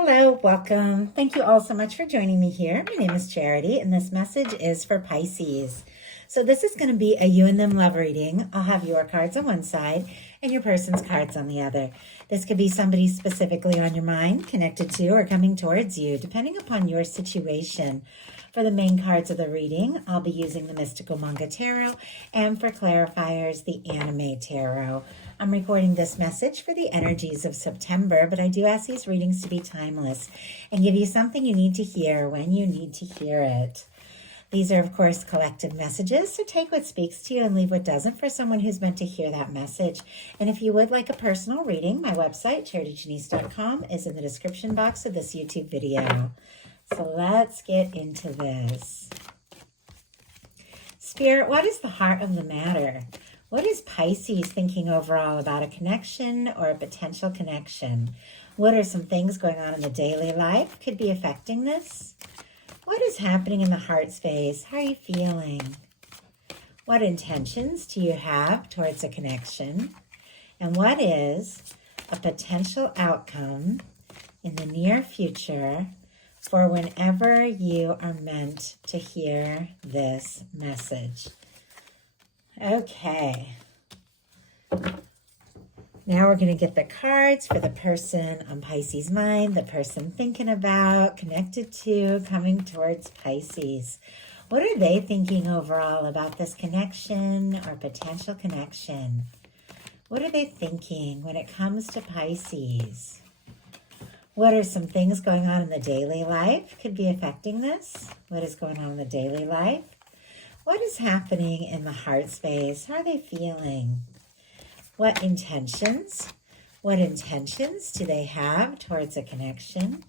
Hello, welcome. Thank you all so much for joining me here. My name is Charity, and this message is for Pisces. So this is going to be a you and them love reading. I'll have your cards on one side and your person's cards on the other. This could be somebody specifically on your mind, connected to, or coming towards you, depending upon your situation. For the main cards of the reading, I'll be using the Mystical Manga Tarot, and for clarifiers, the Anime Tarot. I'm recording this message for the energies of September, but I do ask these readings to be timeless and give you something you need to hear when you need to hear it. These are, of course, collective messages, so take what speaks to you and leave what doesn't for someone who's meant to hear that message. And if you would like a personal reading, my website, charityjanice.com, is in the description box of this YouTube video. So let's get into this. Spirit, what is the heart of the matter? What is Pisces thinking overall about a connection or a potential connection? What are some things going on in the daily life could be affecting this? What is happening in the heart space? How are you feeling? What intentions do you have towards a connection? And what is a potential outcome in the near future for whenever you are meant to hear this message? Okay. Now we're going to get the cards for the person on Pisces' mind, the person thinking about, connected to, coming towards Pisces. What are they thinking overall about this connection or potential connection? What are they thinking when it comes to Pisces? What are some things going on in the daily life could be affecting this? What is going on in the daily life? What is happening in the heart space? How are they feeling? What intentions? What intentions do they have towards a connection?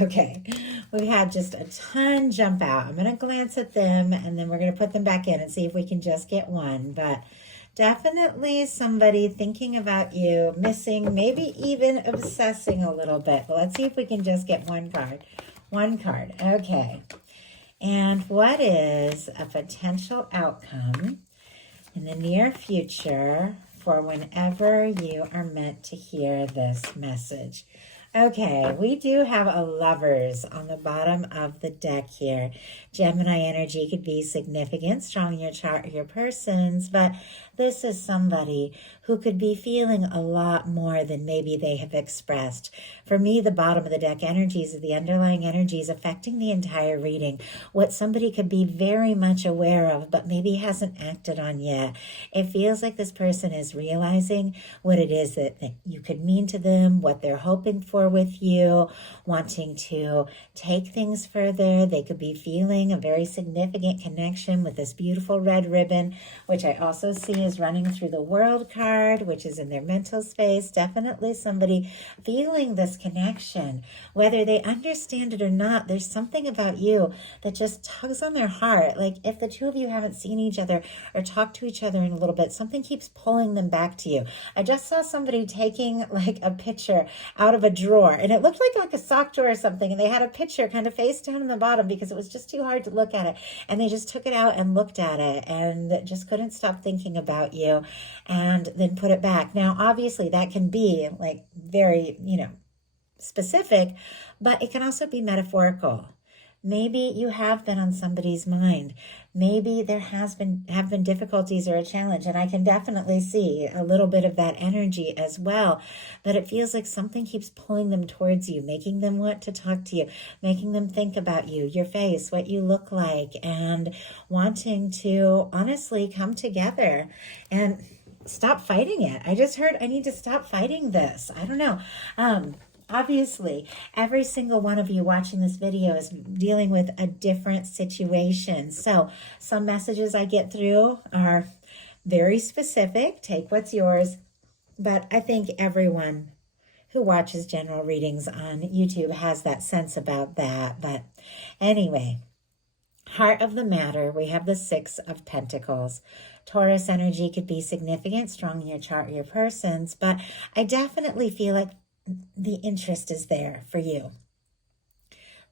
Okay, we had just a ton jump out. I'm going to glance at them and then we're going to put them back in and see if we can just get one. But definitely somebody thinking about you, missing, maybe even obsessing a little bit. But let's see if we can just get one card. One card. Okay. And what is a potential outcome in the near future for whenever you are meant to hear this message? Okay, we do have a Lovers on the bottom of the deck here. Gemini energy could be significant, strong in your chart or your person's, but this is somebody who could be feeling a lot more than maybe they have expressed. For me, the bottom of the deck energies are the underlying energies affecting the entire reading. What somebody could be very much aware of, but maybe hasn't acted on yet. It feels like this person is realizing what it is that you could mean to them, what they're hoping for with you, wanting to take things further. They could be feeling a very significant connection with this beautiful red ribbon, which I also see is running through the World card, which is in their mental space. Definitely somebody feeling this connection. Whether they understand it or not, there's something about you that just tugs on their heart. Like if the two of you haven't seen each other or talked to each other in a little bit, something keeps pulling them back to you. I just saw somebody taking like a picture out of a drawer, and it looked like a sock drawer or something, and they had a picture kind of face down in the bottom because it was just too hard to look at it, and they just took it out and looked at it and just couldn't stop thinking about you and then put it back. Now obviously that can be like very specific, but it can also be metaphorical. Maybe you have been on somebody's mind. Maybe there have been difficulties or a challenge, and I can definitely see a little bit of that energy as well. But it feels like something keeps pulling them towards you, making them want to talk to you, making them think about you, your face, what you look like, and wanting to honestly come together and stop fighting it. I just heard I need to stop fighting this. I don't know. Obviously, every single one of you watching this video is dealing with a different situation. So some messages I get through are very specific. Take what's yours. But I think everyone who watches general readings on YouTube has that sense about that. But anyway, heart of the matter, we have the Six of Pentacles. Taurus energy could be significant, strong in your chart or your person's. But I definitely feel like the interest is there for you.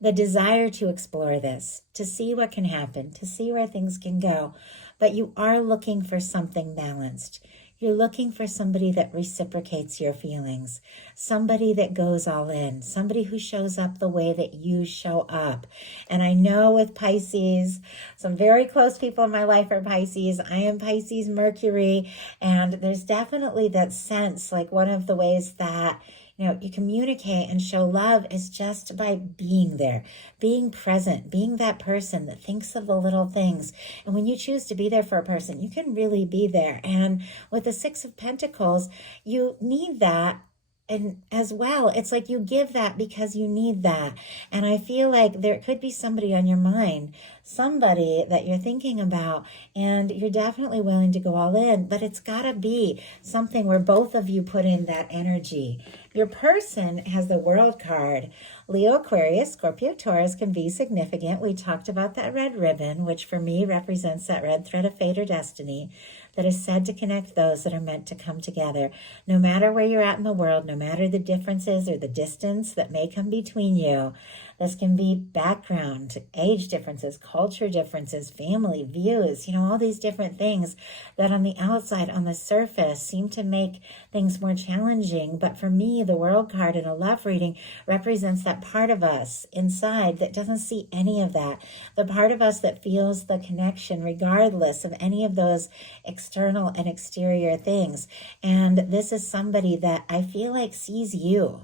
The desire to explore this, to see what can happen, to see where things can go. But you are looking for something balanced. You're looking for somebody that reciprocates your feelings, somebody that goes all in, somebody who shows up the way that you show up. And I know with Pisces, some very close people in my life are Pisces. I am Pisces Mercury, and there's definitely that sense, like one of the ways that you communicate and show love is just by being there, being present, being that person that thinks of the little things. And when you choose to be there for a person, you can really be there. And with the Six of Pentacles, you need that. And as well, it's like you give that because you need that. And I feel like there could be somebody on your mind, somebody that you're thinking about, and you're definitely willing to go all in, but it's got to be something where both of you put in that energy. Your person has the World card. Leo, Aquarius, Scorpio, Taurus can be significant. We talked about that red ribbon, which for me represents that red thread of fate or destiny that is said to connect those that are meant to come together. No matter where you're at in the world, no matter the differences or the distance that may come between you, this can be background, age differences, culture differences, family views, all these different things that on the outside, on the surface, seem to make things more challenging. But for me, the World card in a love reading represents that part of us inside that doesn't see any of that. The part of us that feels the connection regardless of any of those external and exterior things. And this is somebody that I feel like sees you.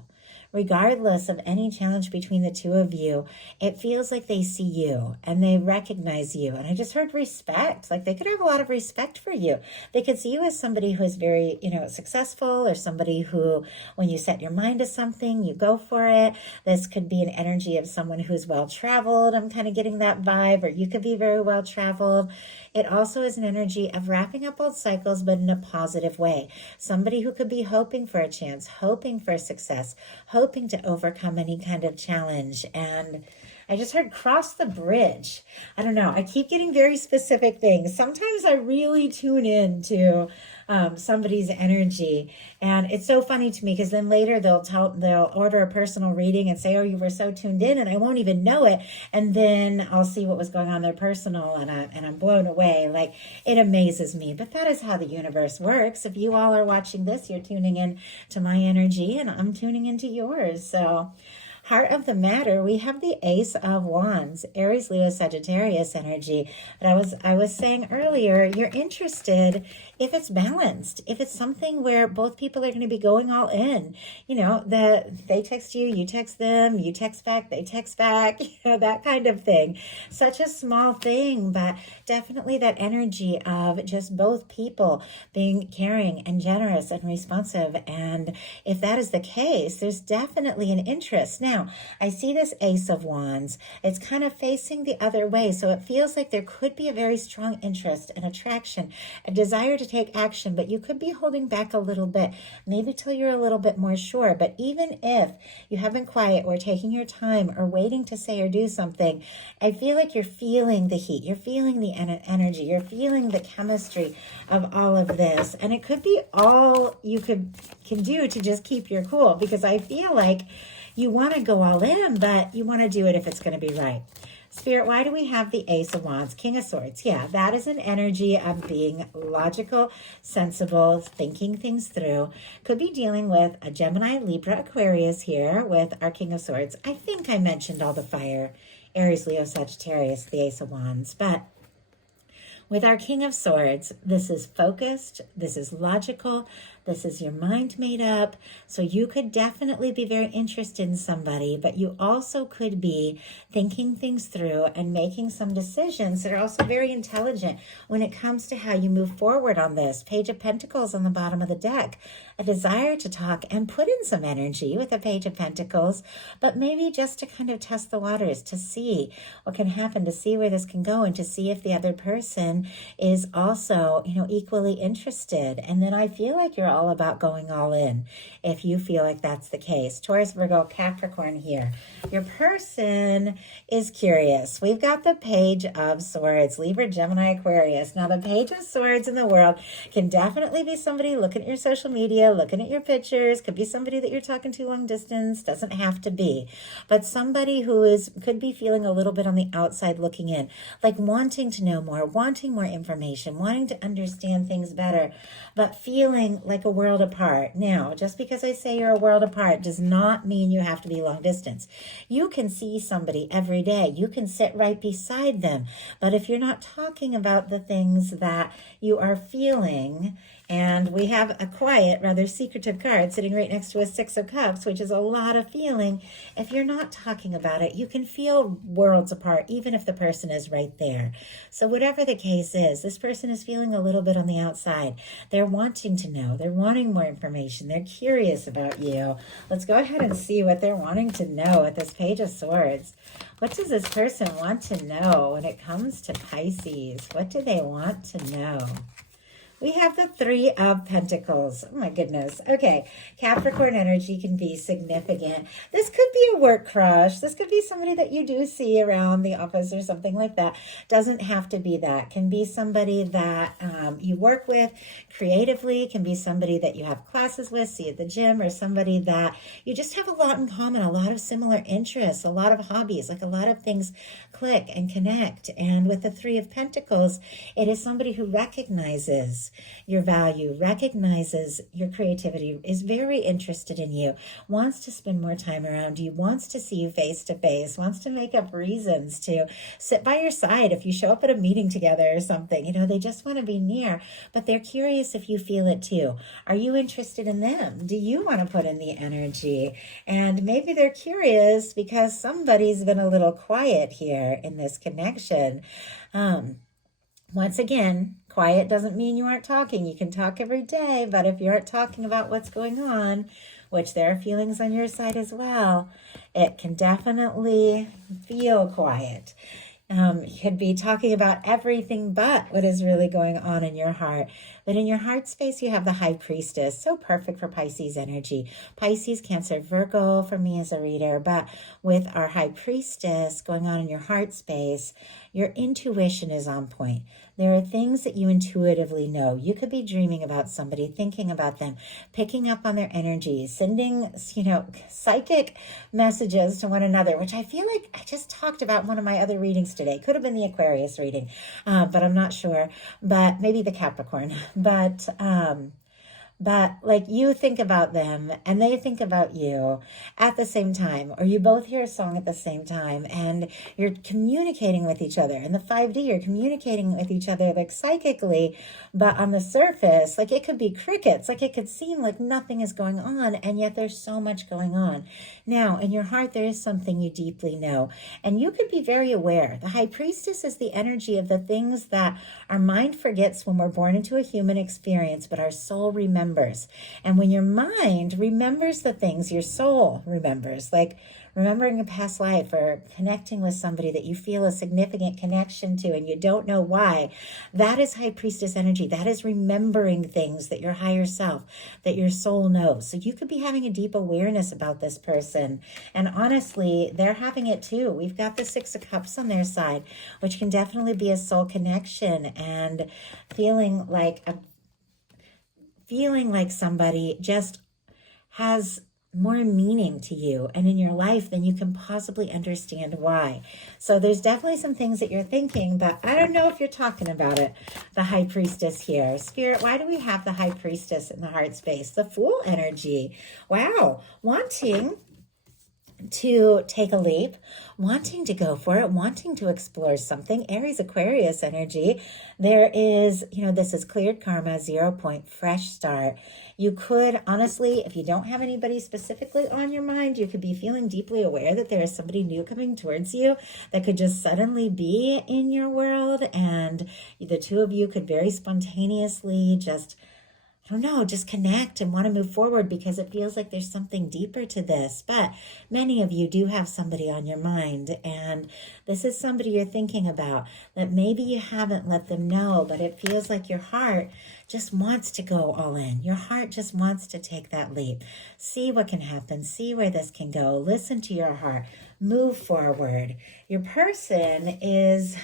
Regardless of any challenge between the two of you, it feels like they see you and they recognize you. And I just heard respect. Like they could have a lot of respect for you. They could see you as somebody who is very, successful, or somebody who, when you set your mind to something, you go for it. This could be an energy of someone who's well-traveled. I'm kind of getting that vibe. Or you could be very well-traveled. It also is an energy of wrapping up old cycles, but in a positive way. Somebody who could be hoping for a chance, hoping for success, hoping to overcome any kind of challenge. And I just heard cross the bridge. I don't know. I keep getting very specific things. Sometimes I really tune in to somebody's energy, and it's so funny to me because then later they'll order a personal reading and say, "Oh, you were so tuned in," and I won't even know it. And then I'll see what was going on there personal, and I'm blown away. Like, it amazes me. But that is how the universe works. If you all are watching this, you're tuning in to my energy, and I'm tuning into yours. So, heart of the matter, we have the Ace of Wands, Aries, Leo, Sagittarius energy. But I was saying earlier, you're interested if it's balanced, if it's something where both people are going to be going all in, that they text you, you text them, you text back, they text back, that kind of thing. Such a small thing, but definitely that energy of just both people being caring and generous and responsive. And if that is the case, there's definitely an interest. Now, I see this Ace of Wands. It's kind of facing the other way. So it feels like there could be a very strong interest and attraction, a desire to take action, but you could be holding back a little bit, maybe till you're a little bit more sure. But even if you have been quiet or taking your time or waiting to say or do something, I feel like you're feeling the heat, you're feeling the energy, you're feeling the chemistry of all of this. And it could be all you can do to just keep your cool, because I feel like you want to go all in, but you want to do it if it's going to be right. Spirit, why do we have the Ace of Wands, King of Swords? Yeah, that is an energy of being logical, sensible, thinking things through. Could be dealing with a Gemini, Libra, Aquarius here with our King of Swords. I think I mentioned all the fire, Aries, Leo, Sagittarius, the Ace of Wands. But with our King of Swords, this is focused, this is logical, this is your mind made up. So you could definitely be very interested in somebody, but you also could be thinking things through and making some decisions that are also very intelligent when it comes to how you move forward on this. Page of Pentacles on the bottom of the deck. A desire to talk and put in some energy with a Page of Pentacles, but maybe just to kind of test the waters, to see what can happen, to see where this can go, and to see if the other person is also, equally interested. And then I feel like you're all about going all in if you feel like that's the case. Taurus, Virgo, Capricorn here. Your person is curious. We've got the Page of Swords, Libra, Gemini, Aquarius. Now, the Page of Swords in the world can definitely be somebody looking at your social media, looking at your pictures. Could be somebody that you're talking to long distance. Doesn't have to be. But somebody who could be feeling a little bit on the outside looking in, like wanting to know more, wanting more information, wanting to understand things better, but feeling like a world apart. Now, just because I say you're a world apart does not mean you have to be long distance. You can see somebody every day. You can sit right beside them. But if you're not talking about the things that you are feeling, and we have a quiet, rather secretive card sitting right next to a Six of Cups, which is a lot of feeling. If you're not talking about it, you can feel worlds apart, even if the person is right there. So whatever the case is, this person is feeling a little bit on the outside. They're wanting to know. They're wanting more information. They're curious about you. Let's go ahead and see what they're wanting to know with this Page of Swords. What does this person want to know when it comes to Pisces? What do they want to know? We have the Three of Pentacles. Oh my goodness. Okay. Capricorn energy can be significant. This could be a work crush. This could be somebody that you do see around the office or something like that. Doesn't have to be that. Can be somebody that you work with creatively. Can be somebody that you have classes with, see at the gym, or somebody that you just have a lot in common, a lot of similar interests, a lot of hobbies, like a lot of things click and connect. And with the Three of Pentacles, it is somebody who recognizes your value, recognizes your creativity, is very interested in you, wants to spend more time around you, wants to see you face to face, wants to make up reasons to sit by your side if you show up at a meeting together or something. You know, they just want to be near, but they're curious if you feel it too. Are you interested in them? Do you want to put in the energy? And maybe they're curious because somebody's been a little quiet here in this connection. Once again, quiet doesn't mean you aren't talking. You can talk every day, but if you aren't talking about what's going on, which there are feelings on your side as well, it can definitely feel quiet. You could be talking about everything but what is really going on in your heart. But in your heart space, you have the High Priestess. So perfect for Pisces energy. Pisces, Cancer, Virgo for me as a reader. But with our High Priestess going on in your heart space, your intuition is on point. There are things that you intuitively know. You could be dreaming about somebody, thinking about them, picking up on their energy, sending, psychic messages to one another, which I feel like I just talked about in one of my other readings today. Could have been the Aquarius reading, but I'm not sure. But maybe the Capricorn. But like you think about them and they think about you at the same time, or you both hear a song at the same time and you're communicating with each other. In the 5D, you're communicating with each other like psychically, but on the surface, like it could be crickets, like it could seem like nothing is going on, and yet there's so much going on. Now, in your heart, there is something you deeply know, and you could be very aware. The High Priestess is the energy of the things that our mind forgets when we're born into a human experience, but our soul remembers. And when your mind remembers the things your soul remembers, like remembering a past life or connecting with somebody that you feel a significant connection to and you don't know why, that is High Priestess energy. That is remembering things that your higher self, that your soul knows. So you could be having a deep awareness about this person. And honestly, they're having it too. We've got the Six of Cups on their side, which can definitely be a soul connection and feeling like somebody just has more meaning to you and in your life than you can possibly understand why. So there's definitely some things that you're thinking, but I don't know if you're talking about it. The High Priestess here. Spirit, why do we have the High Priestess in the heart space? The Fool energy. Wow. Wanting to take a leap, wanting to go for it, wanting to explore something. Aries, Aquarius energy. There is, this is cleared karma, 0 point, fresh start. You could, honestly, if you don't have anybody specifically on your mind, you could be feeling deeply aware that there is somebody new coming towards you that could just suddenly be in your world. And the two of you could very spontaneously just connect and want to move forward because it feels like there's something deeper to this. But many of you do have somebody on your mind, and this is somebody you're thinking about that maybe you haven't let them know, but it feels like your heart just wants to go all in. Your heart just wants to take that leap. See what can happen. See where this can go. Listen to your heart. Move forward. Your person is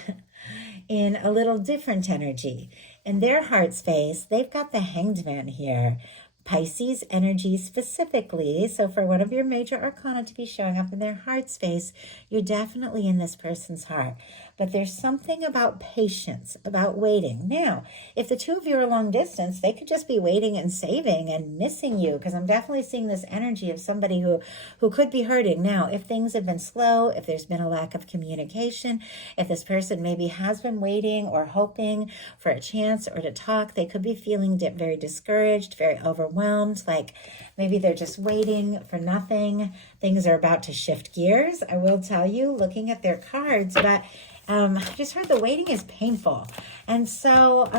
in a little different energy. In their heart space, they've got the Hanged Man here. Pisces energy specifically. So for one of your major arcana to be showing up in their heart space, you're definitely in this person's heart. But there's something about patience, about waiting. Now, if the two of you are long distance, they could just be waiting and saving and missing you, because I'm definitely seeing this energy of somebody who could be hurting. Now, if things have been slow, if there's been a lack of communication, if this person maybe has been waiting or hoping for a chance or to talk, they could be feeling very discouraged, very overwhelmed, like maybe they're just waiting for nothing. Things are about to shift gears, I will tell you, looking at their cards, but I just heard the waiting is painful. And so,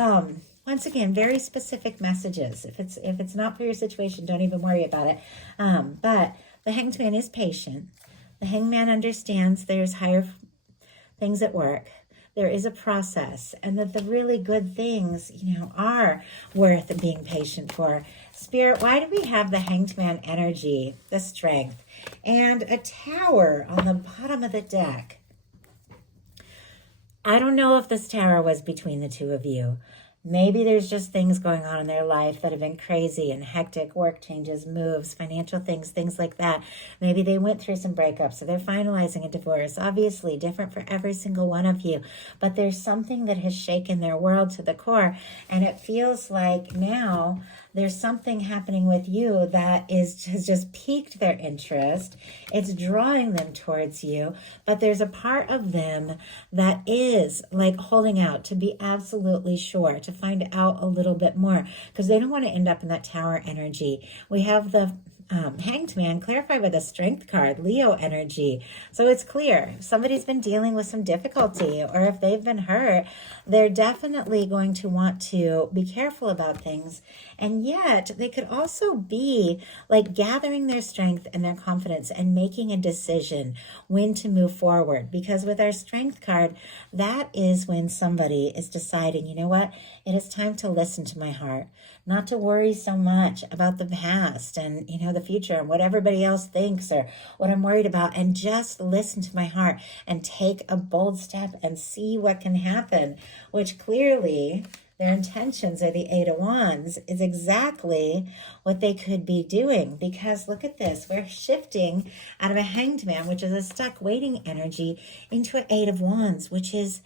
once again, very specific messages. If it's not for your situation, don't even worry about it. But the Hanged Man is patient. The Hanged Man understands there's higher things at work. There is a process, and that the really good things, are worth being patient for. Spirit, why do we have the Hanged Man energy, the Strength, and a Tower on the bottom of the deck? I don't know if this Tower was between the two of you. Maybe there's just things going on in their life that have been crazy and hectic, work changes, moves, financial things like that. Maybe they went through some breakups, so they're finalizing a divorce. Obviously, different for every single one of you. But there's something that has shaken their world to the core, and it feels like now there's something happening with you that has just piqued their interest. It's drawing them towards you, but there's a part of them that is like holding out to be absolutely sure, to find out a little bit more, because they don't want to end up in that Tower energy. We have the Hanged Man clarified with a Strength card, Leo energy. So it's clear somebody's been dealing with some difficulty, or if they've been hurt, they're definitely going to want to be careful about things. And yet they could also be like gathering their strength and their confidence and making a decision when to move forward. Because with our Strength card, that is when somebody is deciding, you know what, it is time to listen to my heart, not to worry so much about the past and, the future and what everybody else thinks or what I'm worried about, and just listen to my heart and take a bold step and see what can happen, which clearly their intentions are the Eight of Wands is exactly what they could be doing. Because look at this, we're shifting out of a Hanged Man, which is a stuck waiting energy, into an Eight of Wands, which is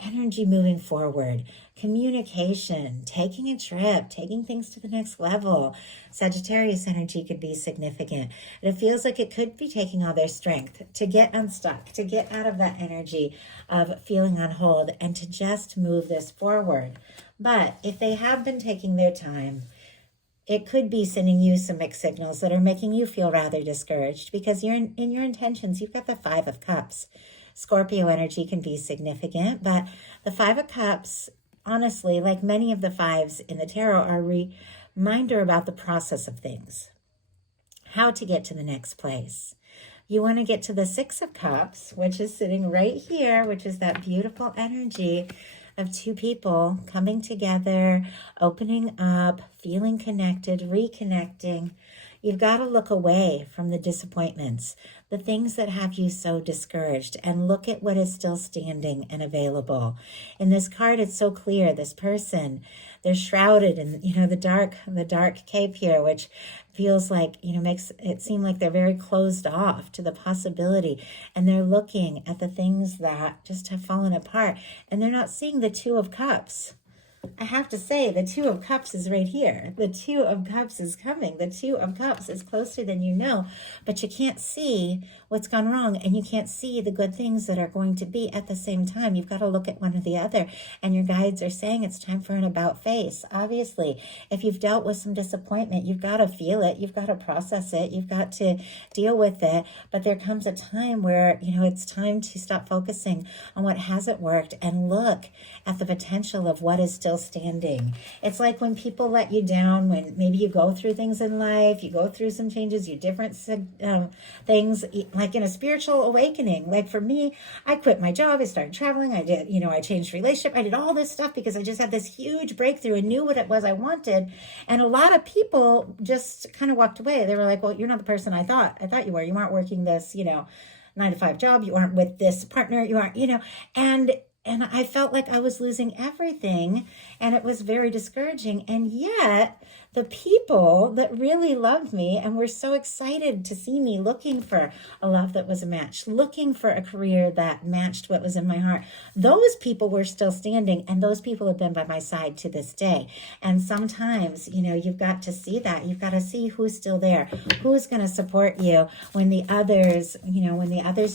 energy moving forward, communication, taking a trip, taking things to the next level. Sagittarius energy could be significant. And it feels like it could be taking all their strength to get unstuck, to get out of that energy of feeling on hold, and to just move this forward. But if they have been taking their time, it could be sending you some mixed signals that are making you feel rather discouraged, because you're in your intentions, you've got the Five of Cups. Scorpio energy can be significant, but the Five of Cups, honestly, like many of the fives in the tarot, are a reminder about the process of things, how to get to the next place. You want to get to the Six of Cups, which is sitting right here, which is that beautiful energy of two people coming together, opening up, feeling connected, reconnecting. You've got to look away from the disappointments, the things that have you so discouraged, and look at what is still standing and available. In this card, it's so clear. This person, they're shrouded in, the dark cape here, which feels like, makes it seem like they're very closed off to the possibility. And they're looking at the things that just have fallen apart, and they're not seeing the Two of Cups. I have to say, the Two of Cups is right here. The Two of Cups is coming. The Two of Cups is closer than you know, but you can't see what's gone wrong, and you can't see the good things that are going to be at the same time. You've got to look at one or the other, and your guides are saying it's time for an about face. Obviously, if you've dealt with some disappointment, you've got to feel it. You've got to process it. You've got to deal with it, but there comes a time where, it's time to stop focusing on what hasn't worked and look at the potential of what is still still standing. It's like when people let you down, when maybe you go through things in life, you go through some changes, you different things, like in a spiritual awakening. Like for me, I quit my job, I started traveling, I did, I changed relationship, I did all this stuff because I just had this huge breakthrough and knew what it was I wanted. And a lot of people just kind of walked away. They were like, well, you're not the person I thought you were. You weren't working this, 9-to-5 job. You weren't with this partner. You aren't, and I felt like I was losing everything, and it was very discouraging. And yet the people that really loved me and were so excited to see me looking for a love that was a match, looking for a career that matched what was in my heart, those people were still standing, and those people have been by my side to this day. And sometimes, you've got to see that. You've got to see who's still there, who's going to support you when the others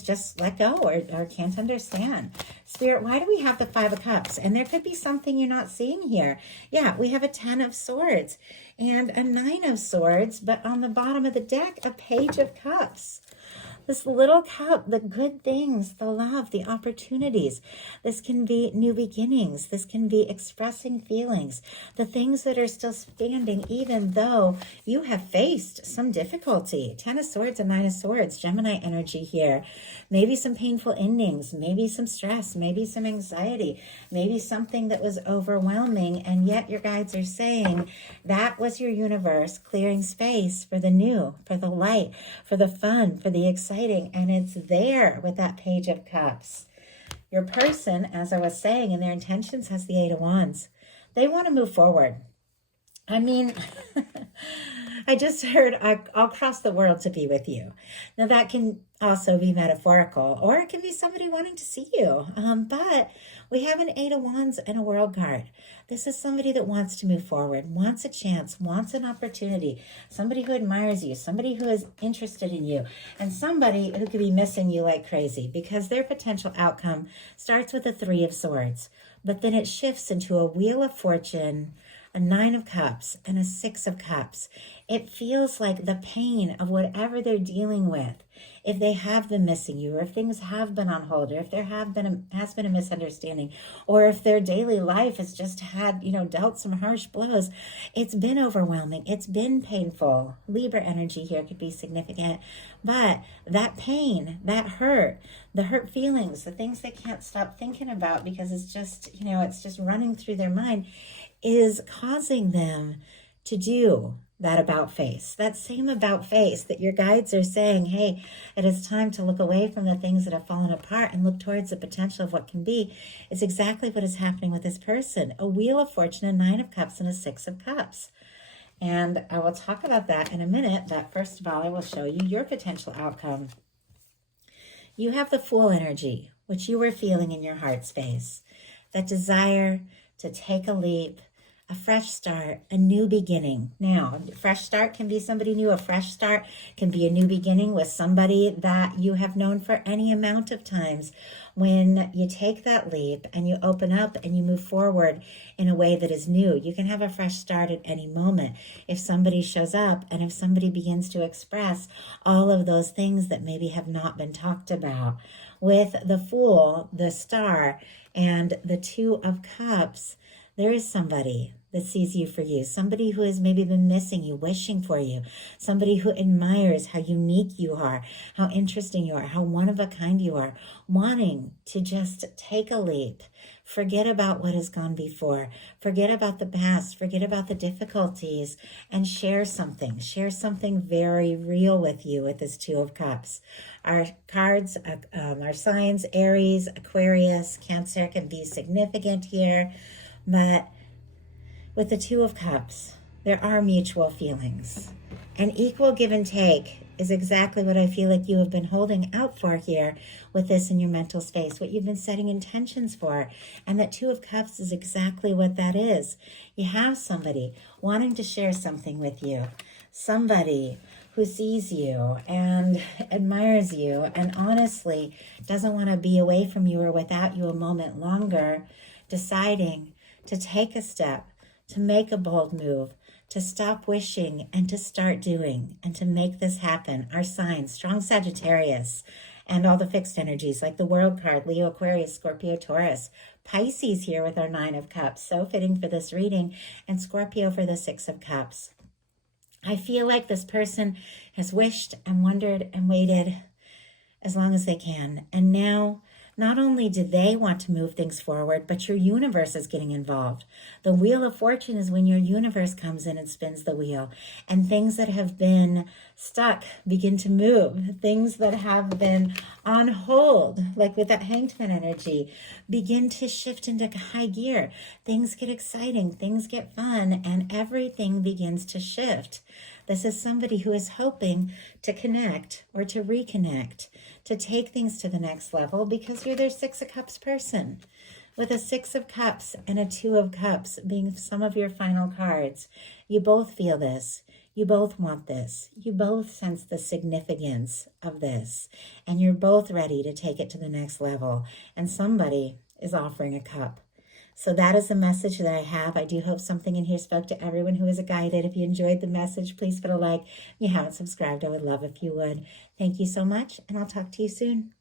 just let go or can't understand. Spirit, why do we have the 5 of Cups? And there could be something you're not seeing here. Yeah, we have a 10 of Swords and a 9 of Swords, but on the bottom of the deck, a Page of Cups. This little cup, the good things, the love, the opportunities. This can be new beginnings. This can be expressing feelings, the things that are still standing, even though you have faced some difficulty. 10 of Swords and 9 of Swords, Gemini energy here. Maybe some painful endings, maybe some stress, maybe some anxiety, maybe something that was overwhelming. And yet your guides are saying that was your universe clearing space for the new, for the light, for the fun, for the excitement. And it's there with that Page of Cups. Your person, as I was saying, in their intentions has the 8 of Wands. They want to move forward. I mean, I just heard, I'll cross the world to be with you. Now that can also be metaphorical, or it can be somebody wanting to see you. But we have an 8 of Wands and a World card. This is somebody that wants to move forward, wants a chance, wants an opportunity, somebody who admires you, somebody who is interested in you, and somebody who could be missing you like crazy, because their potential outcome starts with a 3 of Swords, but then it shifts into a Wheel of Fortune, a 9 of Cups, and a 6 of Cups. It feels like the pain of whatever they're dealing with, if they have been missing you, or if things have been on hold, or if there has been a misunderstanding, or if their daily life has just had, dealt some harsh blows. It's been overwhelming. It's been painful. Libra energy here could be significant, but that pain, that hurt, the hurt feelings, the things they can't stop thinking about because it's just, it's just running through their mind, is causing them to do that about face, that same about face that your guides are saying, hey, it is time to look away from the things that have fallen apart and look towards the potential of what can be. It's exactly what is happening with this person. A Wheel of Fortune, a 9 of Cups, and a 6 of Cups. And I will talk about that in a minute, but first of all, I will show you your potential outcome. You have the Fool energy, which you were feeling in your heart space. That desire to take a leap, a fresh start, a new beginning. Now, a fresh start can be somebody new. A fresh start can be a new beginning with somebody that you have known for any amount of times. When you take that leap and you open up and you move forward in a way that is new, you can have a fresh start at any moment. If somebody shows up and if somebody begins to express all of those things that maybe have not been talked about. With the Fool, the Star, and the 2 of Cups, there is somebody that sees you for you, somebody who has maybe been missing you, wishing for you, somebody who admires how unique you are, how interesting you are, how one of a kind you are, wanting to just take a leap, forget about what has gone before, forget about the past, forget about the difficulties, and share something very real with you with this 2 of Cups. Our cards, our signs, Aries, Aquarius, Cancer can be significant here. But with the 2 of Cups, there are mutual feelings. And equal give and take is exactly what I feel like you have been holding out for here with this in your mental space, what you've been setting intentions for. And that 2 of Cups is exactly what that is. You have somebody wanting to share something with you, somebody who sees you and admires you and honestly doesn't want to be away from you or without you a moment longer, deciding to take a step, to make a bold move, to stop wishing and to start doing, and to make this happen. Our signs, strong Sagittarius, and all the fixed energies like the World card, Leo, Aquarius, Scorpio, Taurus, Pisces here with our Nine of Cups. So fitting for this reading. And Scorpio for the Six of Cups. I feel like this person has wished and wondered and waited as long as they can. And now, not only do they want to move things forward, but your universe is getting involved. The Wheel of Fortune is when your universe comes in and spins the wheel. And things that have been stuck begin to move. Things that have been on hold, like with that Hanged Man energy, begin to shift into high gear. Things get exciting, things get fun, and everything begins to shift. This is somebody who is hoping to connect or to reconnect, to take things to the next level, because you're their Six of Cups person. With a Six of Cups and a Two of Cups being some of your final cards, you both feel this. You both want this. You both sense the significance of this. And you're both ready to take it to the next level. And somebody is offering a cup. So that is the message that I have. I do hope something in here spoke to everyone who is guided. If you enjoyed the message, please put a like. If you haven't subscribed, I would love if you would. Thank you so much, and I'll talk to you soon.